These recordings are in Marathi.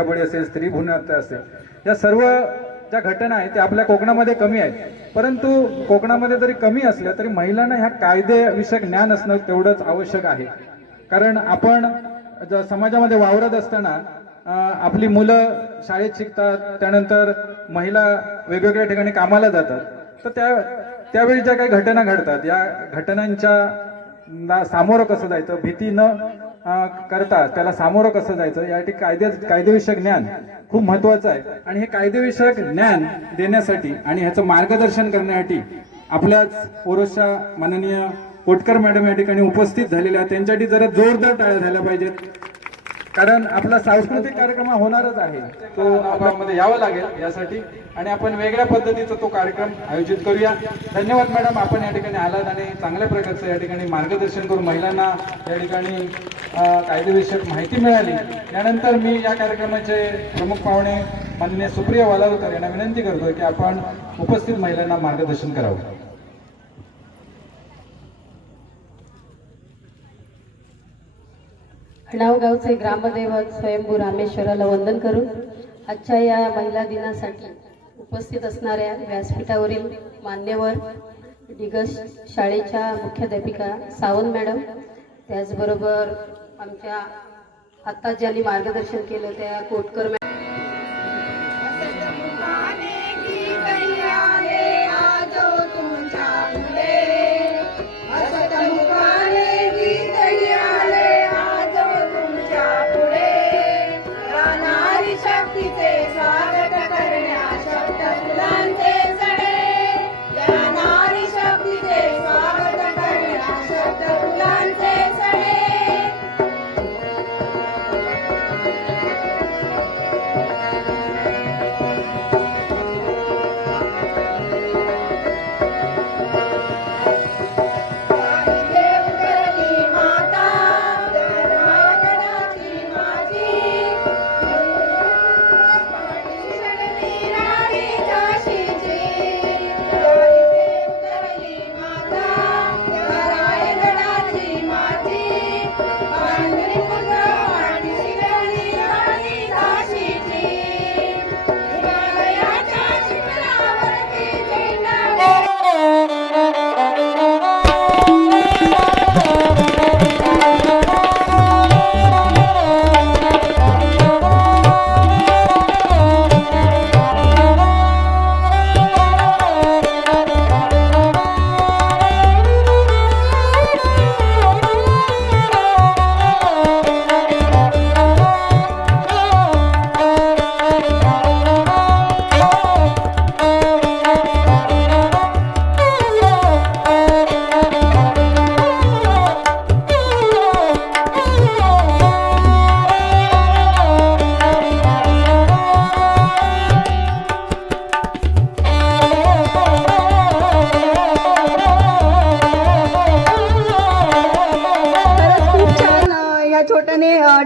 बळी असेल, स्त्री भ्रूण हत्या असेल, या सर्व ज्या घटना आहेत त्या आपल्या कोकणामध्ये कमी आहेत. परंतु कोकणामध्ये जरी कमी असल्या तरी महिलांना ह्या कायदेविषयक ज्ञान असणं तेवढंच आवश्यक आहे. कारण आपण समाजामध्ये वावरत असताना आपली मुलं शाळेत शिकतात, त्यानंतर महिला वेगवेगळ्या ठिकाणी कामाला जातात, तर त्यावेळी ज्या काही घटना घडतात या घटनांच्या सामोरं कसं जायचं, भीती न करता त्याला सामोरं कसं जायचं, यासाठी कायदेविषयक ज्ञान खूप महत्वाचं आहे. आणि हे कायदेविषयक ज्ञान देण्यासाठी आणि ह्याचं मार्गदर्शन करण्यासाठी आपल्याच ओरोसच्या माननीय कोटकर मॅडम या ठिकाणी उपस्थित झालेल्या, त्यांच्यासाठी जरा जोरदार टाळ्या झाल्या पाहिजेत. कारण आपला सांस्कृतिक कार्यक्रम होणारच आहे, तो आपल्यामध्ये यावं लागेल यासाठी, आणि आपण वेगळ्या पद्धतीचा तो कार्यक्रम आयोजित करूया. धन्यवाद मॅडम, आपण या ठिकाणी आलात आणि चांगल्या प्रकारचं या ठिकाणी मार्गदर्शन करून महिलांना या ठिकाणी कायदेविषयक माहिती मिळाली. यानंतर मी या कार्यक्रमाचे प्रमुख पाहुणे माननीय सुप्रिया वालावकर यांना विनंती करतोय की आपण उपस्थित महिलांना मार्गदर्शन करावं. नाव गावचे ग्रामदैवत स्वयंभू रामेश्वराला वंदन करून आजच्या या महिला दिनासाठी उपस्थित असणाऱ्या व्यासपीठावरील मान्यवर दिग्गज शाळेच्या मुख्याध्यापिका सावंत मॅडम, त्याचबरोबर आमच्या आत्ता ज्यांनी मार्गदर्शन केलं त्या कोटकर मॅडम,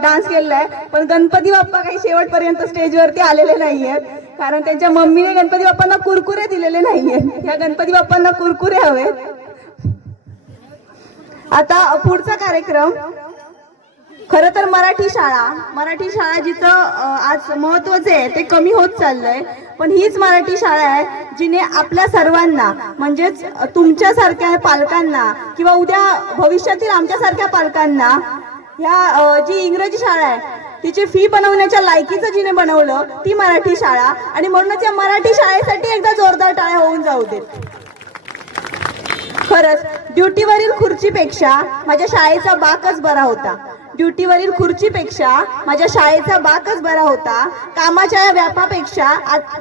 डान्स केलेला आहे. पण गणपती बाप्पा काही शेवटपर्यंत स्टेजवरती आलेले नाहीयेत, कारण त्यांच्या मम्मीने गणपती बाप्पांना कुरकुरे दिलेले नाहीयेत. या गणपती बाप्पांना कुरकुरे हवेत. आता पुढचा कार्यक्रम, खरं तर मराठी शाळा जिचं आज महत्वाचं आहे ते कमी होत चाललंय, पण हीच मराठी शाळा आहे जिने आपल्या सर्वांना, म्हणजेच तुमच्यासारख्या पालकांना किंवा उद्या भविष्यातील आमच्यासारख्या पालकांना, ह्या जी इंग्रजी शाळा आहे तिची फी बनवण्याच्या लायकीचं जिने बनवलं ती मराठी शाळा. आणि म्हणूनच या मराठी शाळेसाठी एकदा जोरदार टाळ्या होऊन जाऊ देत. खरंच ड्युटीवरील खुर्चीपेक्षा माझ्या शाळेचा बाकच बरा होता. ड्युटीवरील खुर्चीपेक्षा माझ्या शाळेचा बाकच बरा होता. कामाच्या या व्यापापेक्षा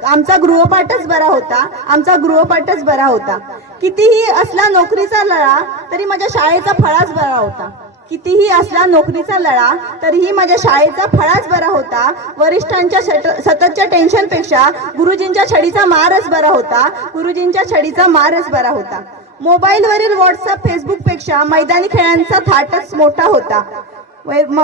आमचा गृहपाठच बरा होता. आमचा गृहपाठच बरा होता. कितीही असला नोकरीचा लळा तरी माझ्या शाळेचा फळाच बरा होता. कितीही असला नोकरीचा लळा तरीही माझ्या शाळेचा फळाच बरा होता. वरिष्ठांच्या सततच्या टेन्शनपेक्षा गुरुजींच्या छडीचा मारच बरा होता. गुरुजींच्या छडीचा मारच बरा होता. मोबाईलवरील व्हॉट्सअप फेसबुकपेक्षा मैदानी खेळांचा थाटच मोठा होता.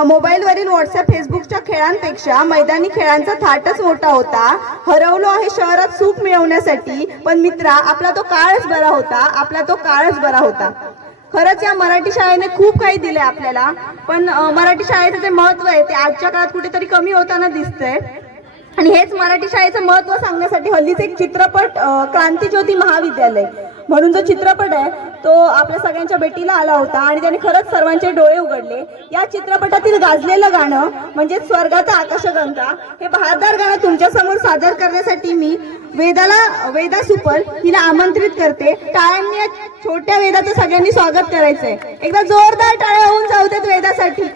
मोबाईलवरील व्हॉट्सअप फेसबुकच्या खेळांपेक्षा मैदानी खेळांचा थाटच मोठा होता. हरवलो आहे शहरात सुख मिळवण्यासाठी, पण मित्रा आपला तो काळच बरा होता. आपला तो काळच बरा होता. खरंच या मराठी शाळेने खूप काही दिले आपल्याला, पण मराठी शाळेचं जे महत्व आहे ते आजच्या काळात कुठेतरी कमी होताना दिसतंय. आणि हेच मराठी शाळेचं महत्व सांगण्यासाठी हल्लीच एक चित्रपट क्रांतीज्योती महाविद्यालय म्हणून जो चित्रपट आहे तो आपल्या सगळ्यांच्या भेटीला आला होता आणि त्याने खरंच सर्वांचे डोळे उघडले. या चित्रपटातील गाजलेलं गाणं म्हणजे स्वर्गाचा आकाशगंगा हे बहारदार गाणं तुमच्यासमोर सादर करण्यासाठी मी वेदा सुपल हिला आमंत्रित करते. टाळ्यांनी या छोट्या वेदाचं सगळ्यांनी स्वागत करायचंय. एकदा जोरदार टाळ्या होऊन जाऊ देत वेदासाठी.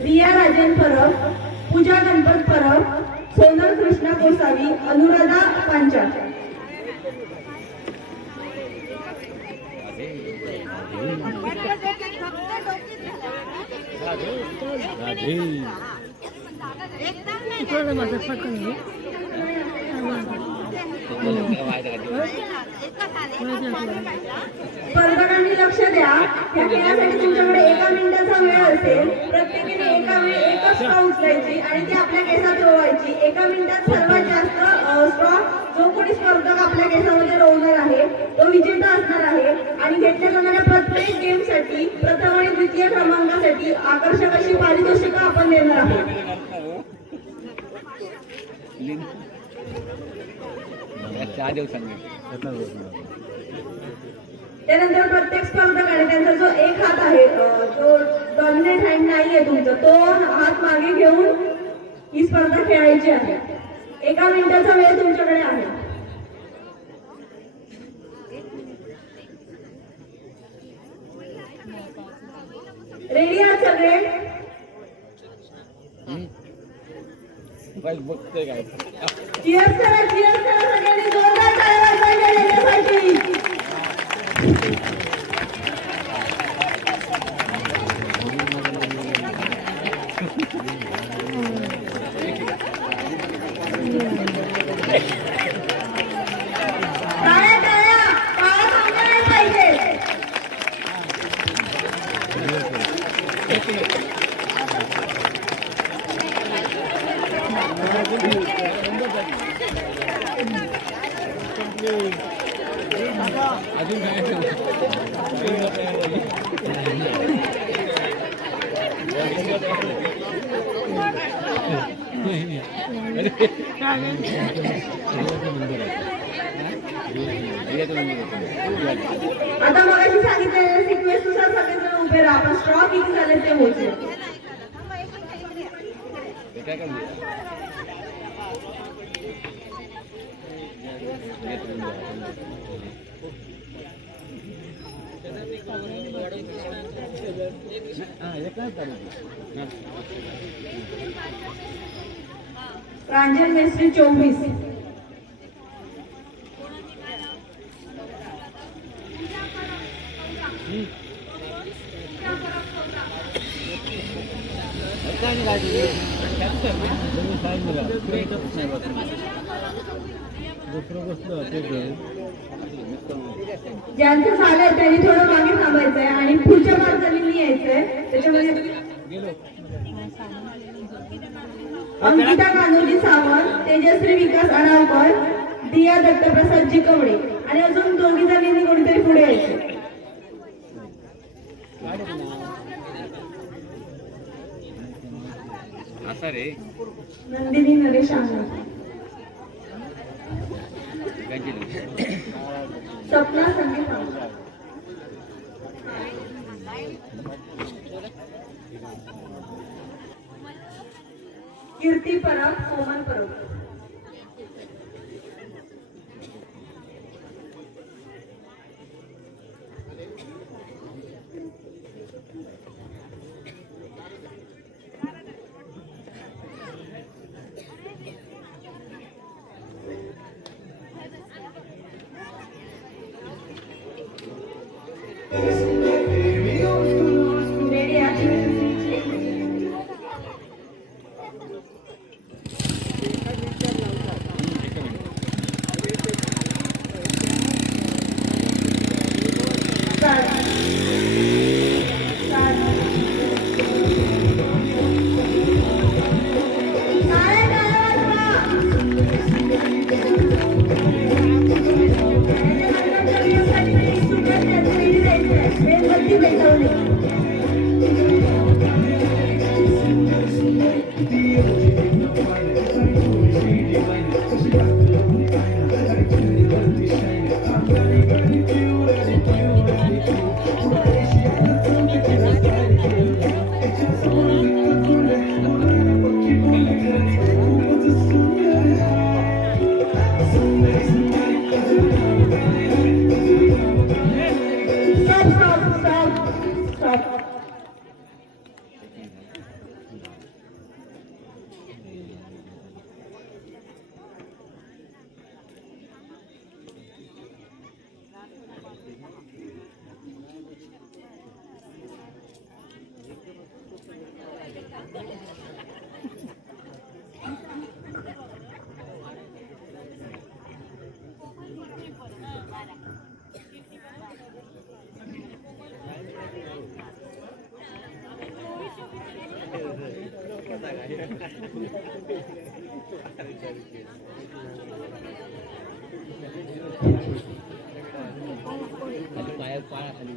रिया राजन परब, पूजा गणपत परब, सोनल कृष्णा गोसावी, अनुराधा पांचाळ. स्पर्धकांनी लक्ष द्या. या खेळासाठी तुमच्याकडे 1 मिनिटाचा वेळ असेल. प्रत्येकाने एका वेळी एकच स्ट्रॉ उचलायची आणि ती आपल्या केसात रोवायची. 1 मिनिटात सर्वात जास्त स्ट्रॉ जो कोणी स्पर्धक आपल्या केसामध्ये रोवणार आहे तो विजेता असणार आहे. आणि घेतल्या जाणाऱ्या प्रत्येक गेमसाठी प्रथम आणि द्वितीय क्रमांकासाठी आकर्षक अशी पारितोषिकं आपण देणार आहोत. त्यानंतर प्रत्येक स्पर्धकाने त्यांचा जो एक हात आहे जो डॉमिनेट हँड नाहीये तुमचा तो हात मागे घेऊन ही स्पर्धा खेळायची आहे. 1 मिनिटाचा वेळ तुमच्याकडे आहे. रेडी आहात सगळे? चिअर्स करा सगळ्यांनी जोरदार टाळ्या वाजवायच्या याच्यासाठी. टाळ्या टाळ्या टाळ्या थांबल्या नाही पाहिजे. आता मगाशी सांगितलेल्या सिक्वेन्स नुसार सगळेजण उभे राहा. आपण स्ट्रॉ किती झाले ते मोजू. प्रांजल मेस्त्री 24. ज्यांचं झालंय त्यांनी थोडं मागे थांबायचंय आणि पुढच्या माणसांनी यायचंय. त्याच्यामध्ये अंकिता कान्होजी सावंत, तेजश्री विकास अडावकर, दिया दत्तप्रसादजी कवडे आणि अजून दोघी जणींनी कोणीतरी पुढे यायचे. नंदिनी नरेश आंगणे, सपना संगीत, कीर्ती परब, कोमल परब. रेडी आहे. पाया खाली